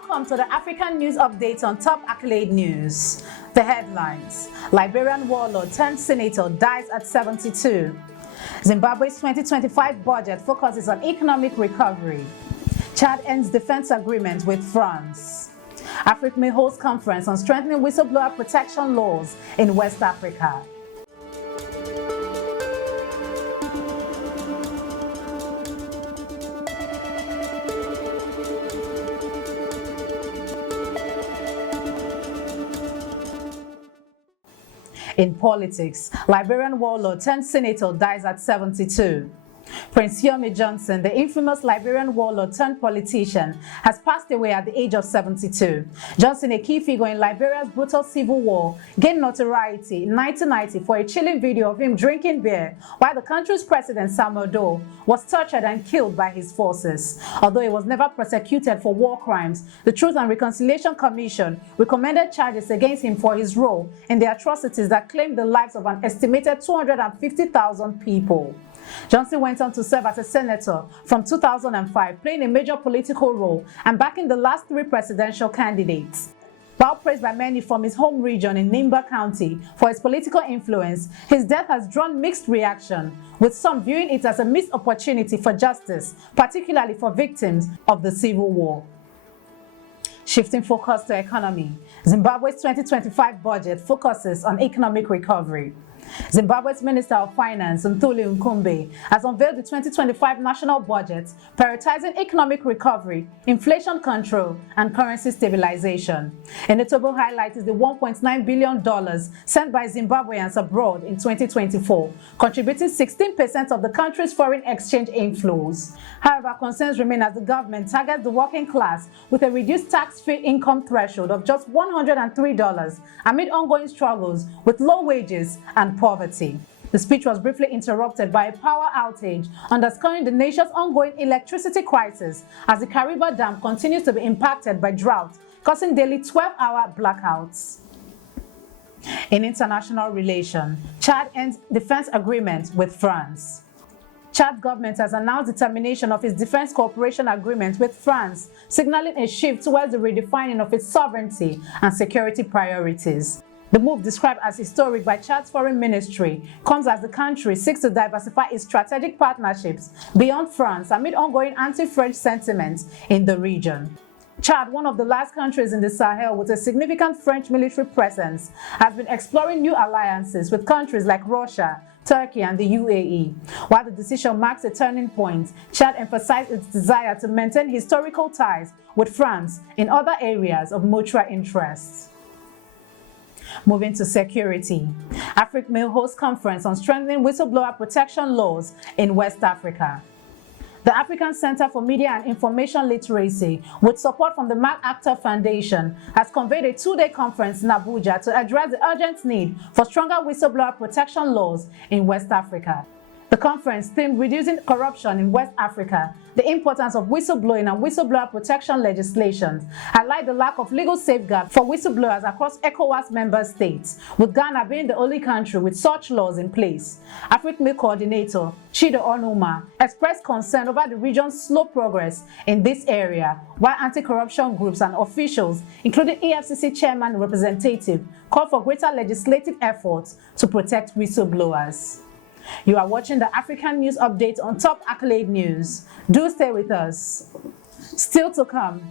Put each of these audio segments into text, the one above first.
Welcome to the African News Update on Top Accolade News. The headlines: Liberian Warlord-Turned-Senator dies at 72. Zimbabwe's 2025 budget focuses on economic recovery. Chad ends defense agreement with France. AFRICMIL holds conference on strengthening whistleblower protection laws in West Africa. In politics, Liberian warlord-turned-senator dies at 72. Prince Yomi Johnson, the infamous Liberian warlord-turned-politician, has passed away at the age of 72. Johnson, a key figure in Liberia's brutal civil war, gained notoriety in 1990 for a chilling video of him drinking beer while the country's president, Samuel Doe, was tortured and killed by his forces. Although he was never prosecuted for war crimes, the Truth and Reconciliation Commission recommended charges against him for his role in the atrocities that claimed the lives of an estimated 250,000 people. Johnson went on to serve as a senator from 2005, playing a major political role and backing the last three presidential candidates. While praised by many from his home region in ENYIMBA County for his political influence, his death has drawn mixed reaction, with some viewing it as a missed opportunity for justice, particularly for victims of the civil war. Shifting focus to economy, Zimbabwe's 2025 budget focuses on economic recovery. Zimbabwe's Minister of Finance, Mthuli Nkumbe, has unveiled the 2025 national budget, prioritizing economic recovery, inflation control, and currency stabilization. A notable highlight is the $1.9 billion sent by Zimbabweans abroad in 2024, contributing 16% of the country's foreign exchange inflows. However, concerns remain as the government targets the working class with a reduced tax-free income threshold of just $103 amid ongoing struggles with low wages and poverty. The speech was briefly interrupted by a power outage, underscoring the nation's ongoing electricity crisis as the Kariba Dam continues to be impacted by drought, causing daily 12-hour blackouts. In international relations, Chad ends defense agreement with France. Chad's government has announced the termination of its defense cooperation agreement with France, signaling a shift towards the redefining of its sovereignty and security priorities. The move, described as historic by Chad's foreign ministry, comes as the country seeks to diversify its strategic partnerships beyond France amid ongoing anti-French sentiments in the region. Chad, one of the last countries in the Sahel with a significant French military presence, has been exploring new alliances with countries like Russia, Turkey, and the UAE. While the decision marks a turning point, Chad emphasized its desire to maintain historical ties with France in other areas of mutual interests. Moving to security, AFRICMIL hosts conference on strengthening whistleblower protection laws in West Africa. The African Center for Media and Information Literacy, with support from the MAGGOT Foundation, has convened a two-day conference in Abuja to address the urgent need for stronger whistleblower protection laws in West Africa. The conference themed Reducing Corruption in West Africa, the importance of whistleblowing and whistleblower protection legislation, highlight the lack of legal safeguards for whistleblowers across ECOWAS member states, with Ghana being the only country with such laws in place. AFRICMIL coordinator Chido Onuma expressed concern over the region's slow progress in this area, while anti-corruption groups and officials, including EFCC chairman and representative, called for greater legislative efforts to protect whistleblowers. You are watching the African News Update on Top Accolade News. Do stay with us. Still to come.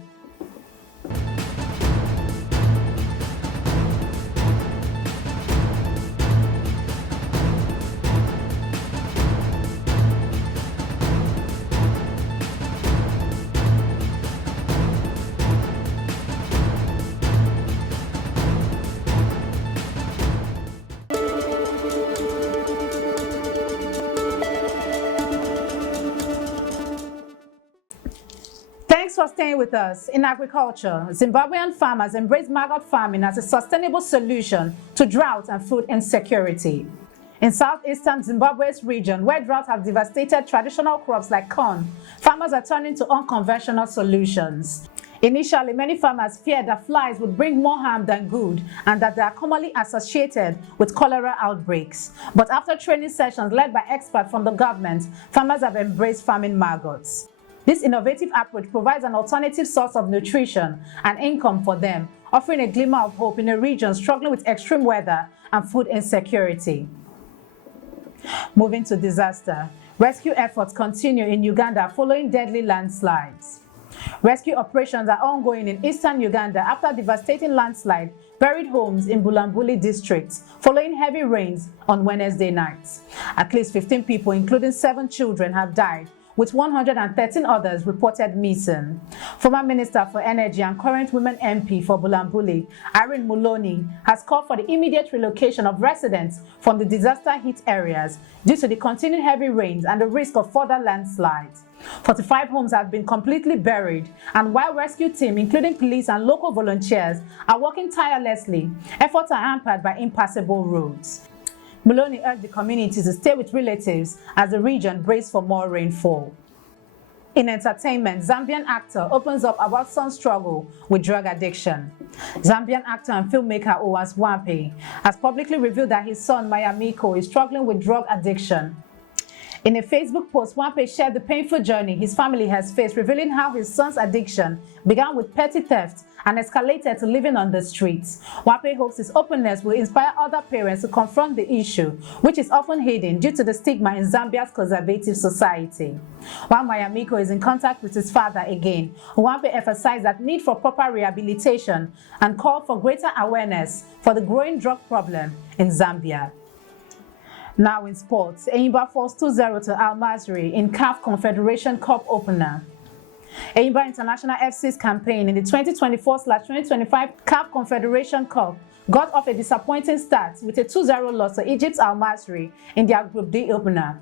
Thanks for staying with us. In agriculture, Zimbabwean farmers embrace MAGGOT farming as a sustainable solution to drought and food insecurity. In southeastern Zimbabwe's region, where droughts have devastated traditional crops like corn, farmers are turning to unconventional solutions. Initially, many farmers feared that flies would bring more harm than good and that they are commonly associated with cholera outbreaks. But after training sessions led by experts from the government, farmers have embraced farming maggots. This innovative approach provides an alternative source of nutrition and income for them, offering a glimmer of hope in a region struggling with extreme weather and food insecurity. Moving to disaster. Rescue efforts continue in Uganda following deadly landslides. Rescue operations are ongoing in eastern Uganda after a devastating landslide buried homes in Bulambuli district following heavy rains on Wednesday night. At least 15 people, including 7 children, have died, with 113 others reported missing. Former Minister for Energy and current Women MP for Bulambuli, Irene Muloni, has called for the immediate relocation of residents from the disaster-hit areas due to the continued heavy rains and the risk of further landslides. 45 homes have been completely buried, and while rescue teams, including police and local volunteers, are working tirelessly, efforts are hampered by impassable roads. Muloni urged the community to stay with relatives as the region braces for more rainfall. In entertainment, Zambian actor opens up about son's struggle with drug addiction. Zambian actor and filmmaker Owens Wampe has publicly revealed that his son Mayamiko is struggling with drug addiction. In a Facebook post, Wampe shared the painful journey his family has faced, revealing how his son's addiction began with petty theft and escalated to living on the streets. Wampe hopes his openness will inspire other parents to confront the issue, which is often hidden due to the stigma in Zambia's conservative society. While Mayamiko is in contact with his father again, Wampe emphasized that need for proper rehabilitation and called for greater awareness for the growing drug problem in Zambia. Now in sports, ENYIMBA falls 2-0 to MASRY in CAF Confederation Cup opener. ENYIMBA International FC's campaign in the 2024/2025 CAF Confederation Cup got off a disappointing start with a 2-0 loss to Egypt's MASRY in their Group D opener.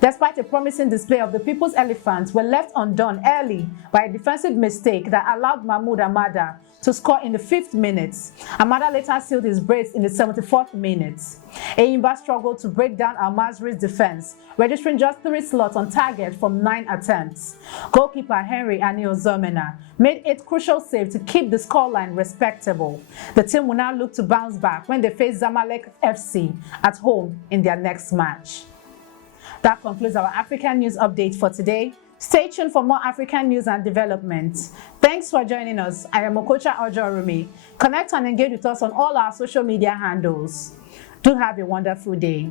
Despite a promising display of the People's Elephants, were left undone early by a defensive mistake that allowed Mahmoud Amada to score in the 5th minute. Amada later sealed his brace in the 74th minute. ENYIMBA struggled to break down MASRY's defense, registering just 3 slots on target from 9 attempts. Goalkeeper Henry Aniozomena made 8 crucial saves to keep the scoreline respectable. The team will now look to bounce back when they face Zamalek FC at home in their next match. That concludes our African news update for today. Stay tuned for more African news and developments. Thanks for joining us. I am Okocha Ojorumi. Connect and engage with us on all our social media handles. Do have a wonderful day.